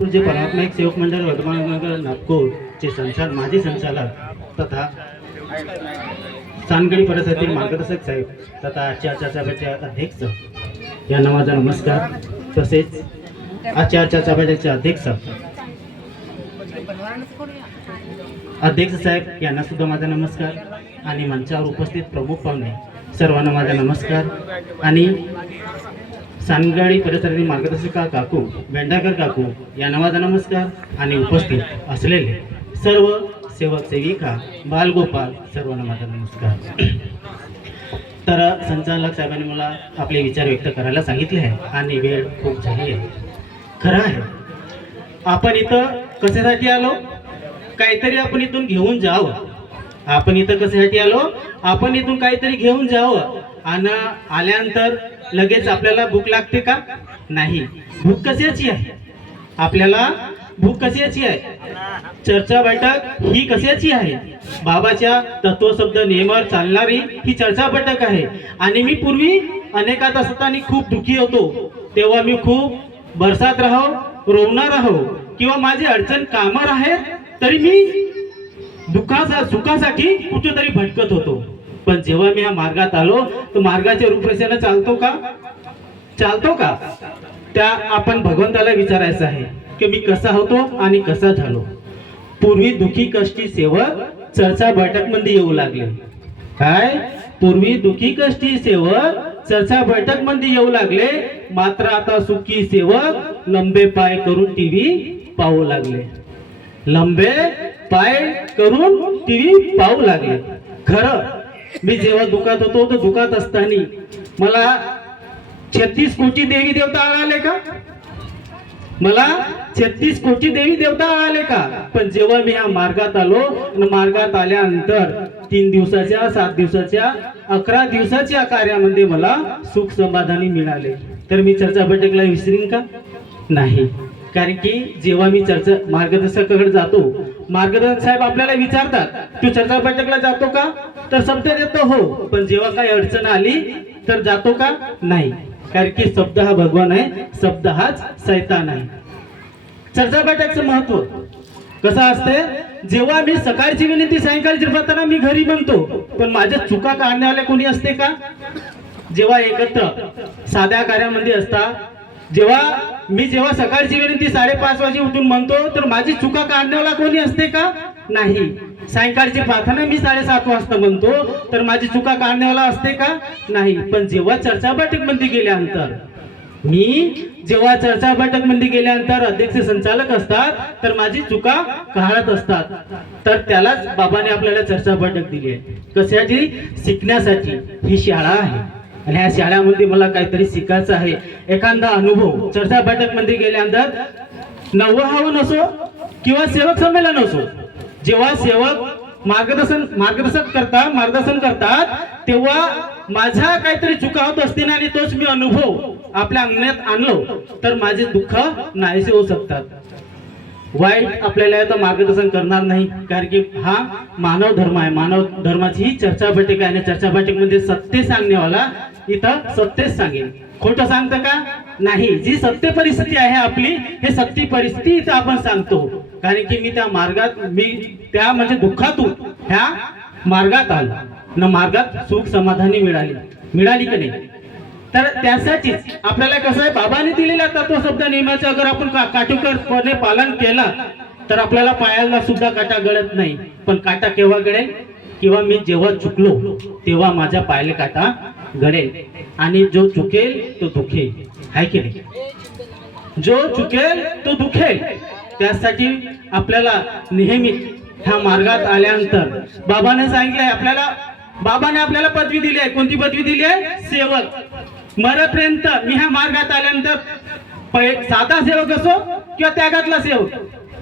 पूज्य परात्मिक सेवक मंडळ वर्धमाननगर नागपूरचे माजी संचालक तथा सानगडी परिसरातील मार्गदर्शक साहेब तथा आजच्या चर्चासभेचे अध्यक्ष यांना माझा नमस्कार. तसेच आजच्या चर्चासभेचे अध्यक्ष साहेब यांना सुद्धा माझा नमस्कार आणि मंचावर उपस्थित प्रमुख पाहुणे सर्वांना माझा नमस्कार. आणि सानगडी परिसरातील मार्गदर्शिका काकू भेंडाकर काकू यांना माझा नमस्कार आणि उपस्थित असलेले सर्व सेवक सेविका बालगोपाल सर्वांना माझा नमस्कार. तर संचालक साहेबांनी मला आपले विचार व्यक्त करायला सांगितले आहे आणि वेळ खूप झाली आहे. खरं आहे, आपण इथं कशासाठी आलो? काहीतरी आपण इथून घेऊन जावं. आपण इथं कशासाठी आलो? आपण इथून काहीतरी घेऊन जावं. आणि आल्यानंतर लगेच आपल्याला भूक लागते का? नाही. भूक कशाची आहे? आपल्याला भूक कशाची आहे? चर्चा बैठक ही कशाची आहे? बाबाच्या तत्वशब्द नियमावर चालणारी ही चर्चा बैठक आहे. आणि मी पूर्वी अनेकात असताना खूप दुःखी होतो. तेव्हा मी खूप बरसात राहो, रोवणार राहो किंवा माझी अडचण कामार आहे तरी मी सुखासाठी कुठेतरी भटकत होतो. पण जेव्हा मी या मार्गात आलो तर मार्गाच्या रूपरेषेला चालतो का? त्या आपण भगवंताला विचारायचं आहे की मी कसा होतो आणि कसा झालो. पूर्वी दुखी कष्टी सेवक चर्चा बैठक मध्ये येऊ लागले. काय? पूर्वी दुखी कष्टी सेवक चर्चा बैठक मध्ये येऊ लागले. मात्र आता सुखी सेवक लंबे पाय करून टीव्ही पाहू लागले. लंबे पाय करून टीव्ही पाहू लागले. खरं, मी जेव्हा दुखात होतो तर दुखात असताना मला 36 कोटी देवी देवता आले का? मला 36 कोटी देवी देवता आले का? पण जेव्हा मी या मार्गात आलो, मार्गात आल्यानंतर 3 दिवसाच्या 7 दिवसाच्या 11 दिवसाच्या कार्यामध्ये मला सुख समाधानी मिळाले. तर मी चर्चा बैठकला विसरीन का? नाही. कारण की जेव्हा मी चर्चा मार्गदर्शकाकडे जातो, मार्गदर्शक साहेब आपल्याला विचारतात तू चर्चा बैठकला जातो का? तर शब्द देतो हो. पण जेव्हा काही अडचण आली तर जातो का? नाही. कारण की शब्द हा भगवान आहे, शब्द हाच शैतान आहे. चर्चा बैठकचं महत्व कसं असते? जेव्हा मी सकाळची विनंती सायंकाळची प्रार्थना मी घरी म्हणतो, पण माझ्या चुका काढण्यावाले कोणी असते का? जेव्हा एकत्र साध्या कार्यामध्ये असता, जेव्हा सकाळची विनंती 5:30 वाजे उठून म्हणतो तर माझी चुका काढण्याला कोणी असते का? नाही. सायंकाळची प्रार्थना मी 7:30 वाजता म्हणतो तर माझी चुका काढण्याला असते का? नाही. पण जेव्हा चर्चा बैठक मध्ये गेल्यानंतर अध्यक्ष संचालक असतात तर माझी चुका काढत असतात. तर त्यालाच बाबाने आपल्याला चर्चा बैठक दिली आहे. कशाची? शिकण्यासाठी. ही शाळा आहे आणि ह्या शाळेमध्ये मला काहीतरी शिकायचं आहे. एखादा अनुभव चर्चा बैठक मध्ये गेल्यानंतर नवहावन असो किंवा सेवक संमेलन असो, जेव्हा सेवक मार्गदर्शन करतात तेव्हा माझ्या काहीतरी चुका होत असतील आणि तोच मी अनुभव आपल्या अंगणात आणलो तर माझे दुःख नाहीसे होऊ शकतात. वाईट आपल्याला तर मार्गदर्शन करणार नाही, कारण की हा मानव धर्म आहे. मानव धर्माची ही चर्चा बैठक आहे आणि चर्चा बैठक मध्ये सत्य सांगण्यावाला इथं सत्यच सांगेल. खोटं सांगतं का? नाही. जी सत्य परिस्थिती आहे आपली, हे सत्य परिस्थिती इथं आपण सांगतो. कारण की मी त्या म्हणजे दुःखातून ह्या मार्गात आलो न मार्गात सुख समाधानी मिळाली की नाही? तर त्यासाठीच आपल्याला कसं आहे, बाबाने दिलेल्या तत्वशब्द नियमाचं अगर आपण काटेकोरपणे पालन केलं तर आपल्याला पायाला सुद्धा काटा गळत नाही. पण काटा केव्हा गळेल? किंवा मी जेव्हा चुकलो तेव्हा माझ्या पायाला काटा गळेल. आणि जो चुकेल तो दुखेल, आहे की नाही? जो चुकेल तो दुखेल. त्यासाठी आपल्याला नेहमी ह्या मार्गात आल्यानंतर बाबाने सांगितलंय बाबाने आपल्याला पदवी दिली आहे. कोणती पदवी दिली आहे? सेवक. मरेपर्यंत मी ह्या मार्गात आल्यानंतर साधा सेवक असो किंवा त्यागातला सेवक,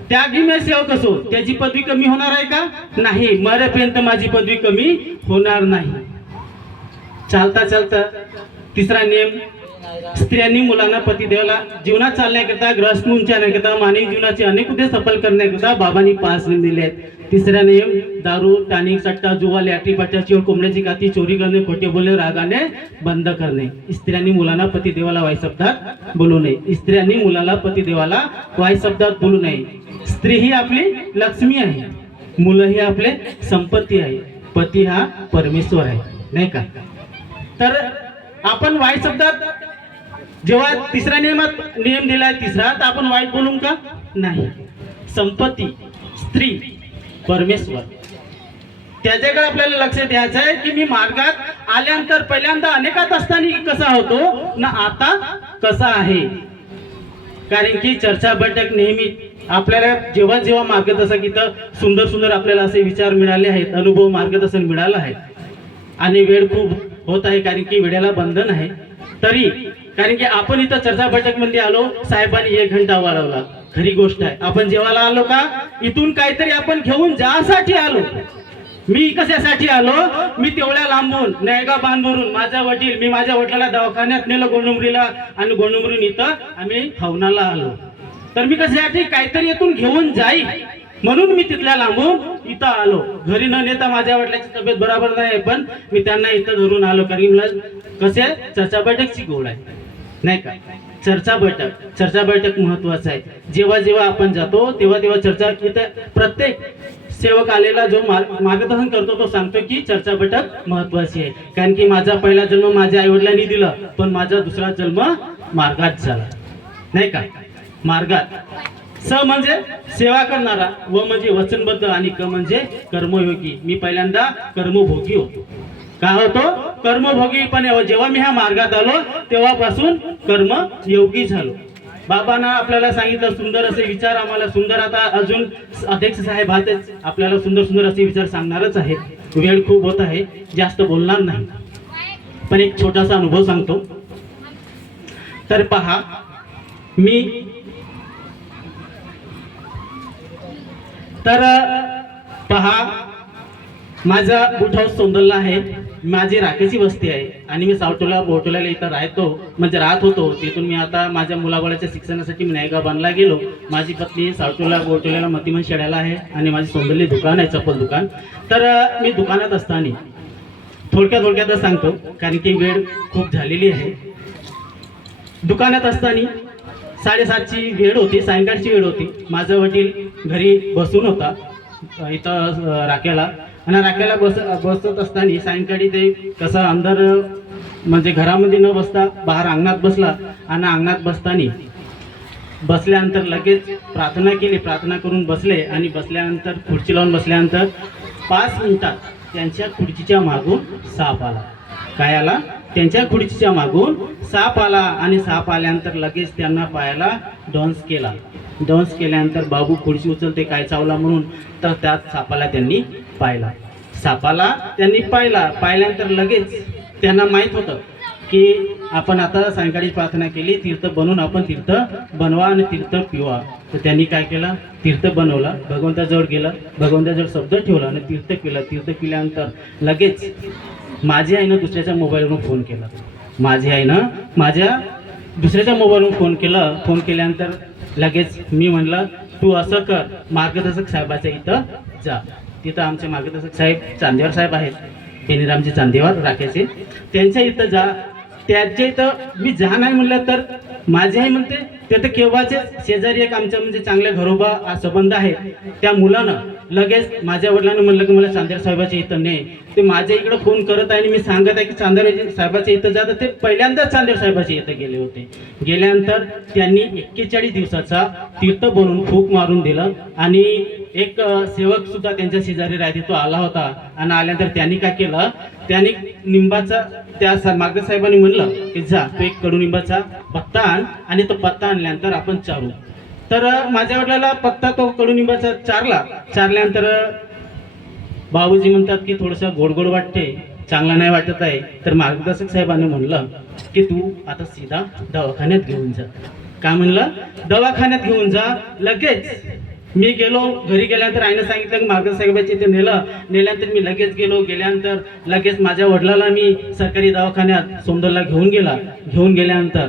त्यागीमय सेवक असो, त्याची पदवी कमी होणार आहे का? नाही. मरेपर्यंत माझी पदवी कमी होणार नाही. चालता तिसरा नियम स्त्रियांनी मुलांना पतिदेवाला जीवनात चालण्याकरता, ग्रहस्थ उंचावण्याकरता, मानवी जीवनाचे अनेक उद्देश सफल करण्याकरता बाबांनी 5 नियम दिले आहेत. तिसरा नियम, दारू, टानिक, सट्टा, जुवा, लॅटरी, पट्ट्याची, कोंबड्याची काती, चोरी करणे, खोटे बोलणे, रागाने बंद करणे. स्त्रियांनी मुलांना पतिदेवाला वाईट शब्दात बोलू नये. स्त्रियांनी मुलाला पतिदेवाला वाईट शब्दात बोलू नये. स्त्री ही आपली लक्ष्मी आहे, मुलं ही आपले संपत्ती आहे, पती हा परमेश्वर आहे, नाही का? तर आपण वाईट शब्दात जेव्हा तिसऱ्या नियम दिलाय तिसरा, तर आपण वाईट बोलून का नाही. संपत्ती, स्त्री, परमेश्वर, त्याच्याकडे आपल्याला लक्ष द्यायचं आहे की मी मार्गात आल्यानंतर पहिल्यांदा अनेकात असताना कसा होतो ना आता कसा आहे. कारण की चर्चा बैठक नेहमी आपल्याला जेव्हा जेव्हा मार्गदर्शक इथं सुंदर सुंदर आपल्याला असे विचार मिळाले आहेत, अनुभव मार्गदर्शन मिळालं आहे. आणि वेळ खूप होत आहे कारण की वेळेला बंधन आहे. तरी कारण की आपण इथं चर्चा बैठक मध्ये आलो, साहेबांनी 1 घंटा वाढवला, खरी गोष्ट आहे. आपण जेवायला आलो का इथून काहीतरी आपण घेऊन जासाठी आलो. मी कशासाठी आलो, मी तेवढ्या लांबून नयगा बांधवरून माझा वडील, मी माझ्या वडिलाला दवाखान्यात नेलं गोंडुमरीला, आणि गोंडुमरीहून इथं आम्ही खवनाला आलो. तर मी कशासाठी काहीतरी इथून घेऊन जाईल म्हणून मी तिथल्या लांबून इथं आलो. घरी न नेता माझ्या वडिलांची तब्येत बरोबर नाही, पण मी त्यांना इथं धरून आलो. कारण मला कसे चर्चा बैठकची गोड आहे, नाही का? चर्चा बैठक महत्वाचं आहे. जेव्हा जेव्हा आपण जातो तेव्हा तेव्हा चर्चा, इथं प्रत्येक सेवक आलेला जो मार्गदर्शन करतो तो सांगतो की चर्चा बैठक महत्वाची आहे. कारण की माझा पहिला जन्म माझ्या आई वडिलांनी दिला, पण माझा दुसरा जन्म मार्गात झाला, नाही का? मार्गात. स म्हणजे सेवा करणारा, व म्हणजे वचनबद्ध, आणि क म्हणजे कर्मयोगी. मी पहिल्यांदा कर्मभोगी होतो. का होतो? कर्मभोगी. पण जेव्हा मी ह्या मार्गात आलो तेव्हापासून कर्मयोगी झालो. बाबांना आपल्याला सांगितलं सुंदर असे विचार, आम्हाला सुंदर, आता अजून अध्यक्ष साहेब आहातच, आपल्याला सुंदर सुंदर असे विचार सांगणारच आहेत. वेळ खूप होत आहे, जास्त बोलणार नाही, पण एक छोटासा अनुभव सांगतो. तर पहा, मी माझा बूट हाऊस सोंदलला आहे, माझी राखेची वस्ती आहे, आणि मी बोटोल्याला इथं राहत होतो. तिथून मी आता माझ्या मुलाबाळाच्या शिक्षणासाठी मी नायगाव बांधला गेलो. माझी पत्नी बोटोल्याला मतिमन शेड्याला आहे, आणि माझी सोंदली दुकान आहे, चप्पल दुकान. तर मी दुकानात असताना थोडक्यातच सांगतो कारण की वेळ खूप झालेली आहे. दुकानात असताना 7:30ची वेळ होती, सायंकाळची वेळ होती. माझा वडील घरी बसून होता इथं राख्याला, आणि राख्याला बसत असताना सायंकाळी ते कसं अंदर म्हणजे घरामध्ये न बसता बाहेर अंगणात बसला, आणि अंगणात बसल्यानंतर लगेच प्रार्थना केली. प्रार्थना करून बसले, आणि बसल्यानंतर खुर्ची लावून बसल्यानंतर 5 मिनिटात त्यांच्या खुर्चीच्या मागून साप आला. काय आला? त्यांच्या खुर्चीच्या मागून साप आला, आणि साप आल्यानंतर लगेच त्यांना पायाला डान्स केला. डान्स केल्यानंतर बाबू खुर्ची उचलते काय चावला म्हणून, तर त्यात सापाला त्यांनी पाहिल्यानंतर लगेच त्यांना माहीत होतं की आपण आता सायंकाळी प्रार्थना केली, तीर्थ बनवून आपण तीर्थ बनवा आणि तीर्थ पिवा. तर त्यांनी काय केलं? तीर्थ बनवलं, भगवंताजवळ गेलं, भगवंताजवळ शब्द ठेवला आणि तीर्थ केलं. तीर्थ केल्यानंतर लगेच माझी आईनं दुसऱ्याच्या मोबाईलवरून फोन केला. माझी आईनं माझ्या दुसऱ्याच्या मोबाईलवरून फोन केल्यानंतर लगेच मी म्हणलं तू असं कर, मार्गदर्शक साहेबाच्या इथं जा. तिथं आमचे मार्गदर्शक साहेब चांदेवार साहेब आहेत, बेनीरामजी चांदेवार राख्याचे, त्यांच्या इथं जा. त्याच्या इथं मी जा नाही म्हणलं तर माझी आई म्हणते तिथं केव्हाचे शेजारी एक आमच्या म्हणजे चांगल्या घरोबा संबंध आहे, त्या मुलानं लगेच माझ्या वडिलांना म्हणलं की मला चांदेवार साहेबाच्या इथं ने. ते माझ्या इकडं फोन करत आहे आणि मी सांगत आहे की चांदेवार साहेबाच्या इथं जा. तर ते पहिल्यांदाच चांदेवार साहेबाच्या इथं गेले होते. गेल्यानंतर त्यांनी 41 दिवसाचा तीर्थ बनवून फूक मारून दिलं, आणि एक सेवक सुद्धा त्यांच्या शेजारी राहते, तो आला होता. आणि आल्यानंतर त्यांनी काय केलं, त्यांनी निंबाचा, त्या मागं साहेबांनी म्हणलं की जा तो एक कडुनिंबाचा पत्ता आण, आणि तो पत्ता आणल्यानंतर आपण चारू. तर माझ्या वडिलाला पत्ता तो कडुनिंबाचा चारल्यानंतर बाबूजी म्हणतात की थोडंसं गोड वाटते, चांगला नाही वाटत आहे. तर मार्गदर्शक साहेबांनी म्हणलं की तू आता सीधा दवाखान्यात घेऊन जा. काय म्हणलं? दवाखान्यात घेऊन जा. लगेच मी गेलो, घरी गेल्यानंतर आईनं सांगितलं की मार्गदर्शक साहेबाच्या इथे नेल्यानंतर मी लगेच गेल्यानंतर लगेच माझ्या वडिलाला मी सरकारी दवाखान्यात सोमदरला घेऊन गेल्यानंतर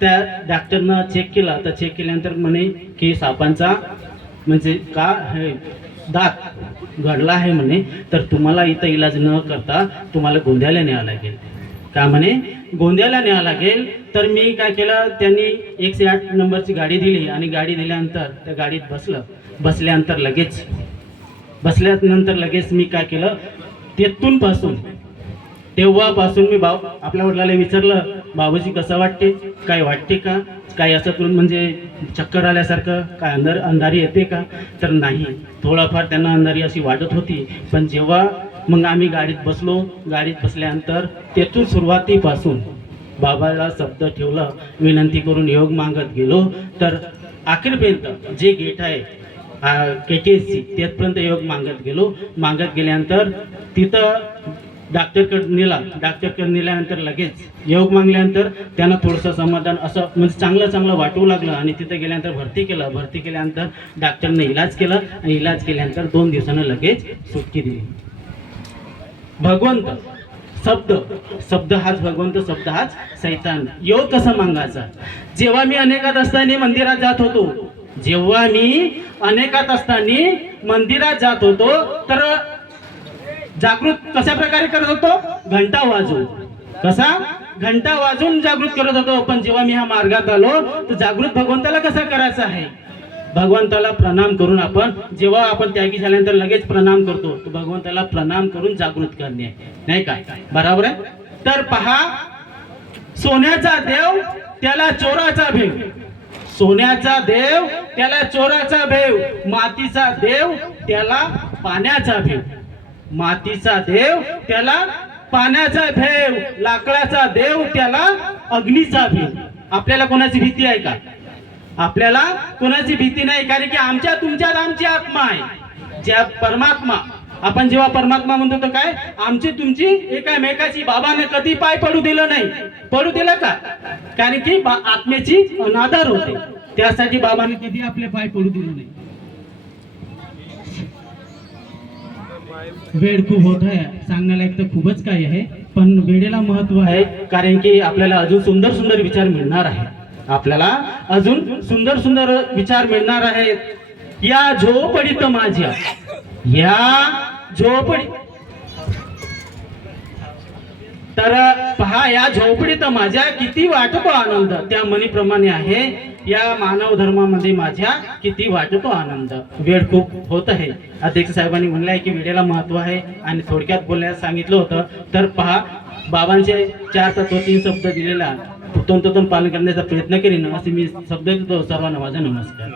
त्या डॉक्टरनं चेक केला, तर चेक केल्यानंतर म्हणे की सापांचा म्हणजे का हे दात घडला आहे म्हणे, तर तुम्हाला इथं इलाज न करता तुम्हाला गोंदियाला न्यावं लागेल. का म्हणे गोंदियाला न्यावं लागेल. तर मी काय केलं, त्यांनी 108 नंबरची गाडी दिली आणि गाडी दिल्यानंतर त्या गाडीत बसल्यानंतर लगेच मी काय केलं, तेव्हापासून मी आपल्या वडिलाला विचारलं, बाबूजी कसं वाटते, काय वाटते का, काय असं करून म्हणजे चक्कर आल्यासारखं, काय अंधारी येते का, तर नाही, थोडाफार त्यांना अंधारी अशी वाटत होती. पण जेव्हा मग आम्ही गाडीत बसल्यानंतर तेथून सुरुवातीपासून बाबाला शब्द ठेवलं, विनंती करून योग मागत गेलो, तर अखेरपर्यंत जे गेट आहे KTSC तेथपर्यंत योग मागत गेल्यानंतर तिथं डॉक्टरकडे नेल्यानंतर लगेच योग मागल्यानंतर त्यांना थोडंसं समाधान असं म्हणजे चांगलं वाटू लागलं आणि तिथं गेल्यानंतर भरती केल्यानंतर डॉक्टरने इलाज केला आणि इलाज केल्यानंतर 2 दिवसानं लगेच सुट्टी दिली. भगवंत शब्द हाच भगवंत, शब्द हाच सैतान. योग कसा मागायचा? जेव्हा मी अनेकात असताना मंदिरात जात होतो तर जागृत कशा प्रकारे करत होतो? घंटा वाजून जागृत करत होतो. पण जेव्हा मी ह्या मार्गात आलो तर जागृत भगवंताला कसं करायचं आहे? भगवंताला प्रणाम करून जेव्हा आपण त्यागी झाल्यानंतर लगेच प्रणाम करतो, तर भगवंताला प्रणाम करून जागृत करणे, नाही का? बरोबर आहे. तर पहा, सोन्याचा देव त्याला चोराचा भेव, मातीचा देव त्याला पाण्याचा भेव, लाकडाचा देव त्याला अग्नीचा भेव. आपल्याला कोणाची भीती आहे का? आपल्याला कोणाची भीती नाही, कारण की तुमच्यात आमची आत्मा आहे. ज्या परमात्मा, आपण जेव्हा परमात्मा म्हणतो तर काय, आमची तुमची एकामेकाची. बाबाने कधी पाय पडू दिलं का? कारण की आत्मेची अनादर होते, त्यासाठी बाबाने कधी आपले पाय पडू दिले नाही. वेळ खूप होत आहे, सांगण्याला एक तर खूपच काही आहे, पण वेळेला महत्व आहे, कारण की आपल्याला अजून सुंदर विचार मिळणार आहेत. या झोपडीत माझ्या, तर पहा, या झोपडीत माझ्या किती वाटतो आनंद, त्या मनीप्रमाणे आहे या मानव धर्मामध्ये माझ्या किती वाटतो आनंद. वेळ खूप होत आहे. अध्यक्ष साहेबांनी म्हणलं आहे की वेळेला महत्व आहे आणि थोडक्यात बोलण्यास सांगितलं होतं. तर पहा, बाबांचे 4 तत्व 3 शब्द दिलेला तंतोतंत पालन करण्याचा प्रयत्न करीन, असे मी शब्द देतो. सर्वांना माझा नमस्कार.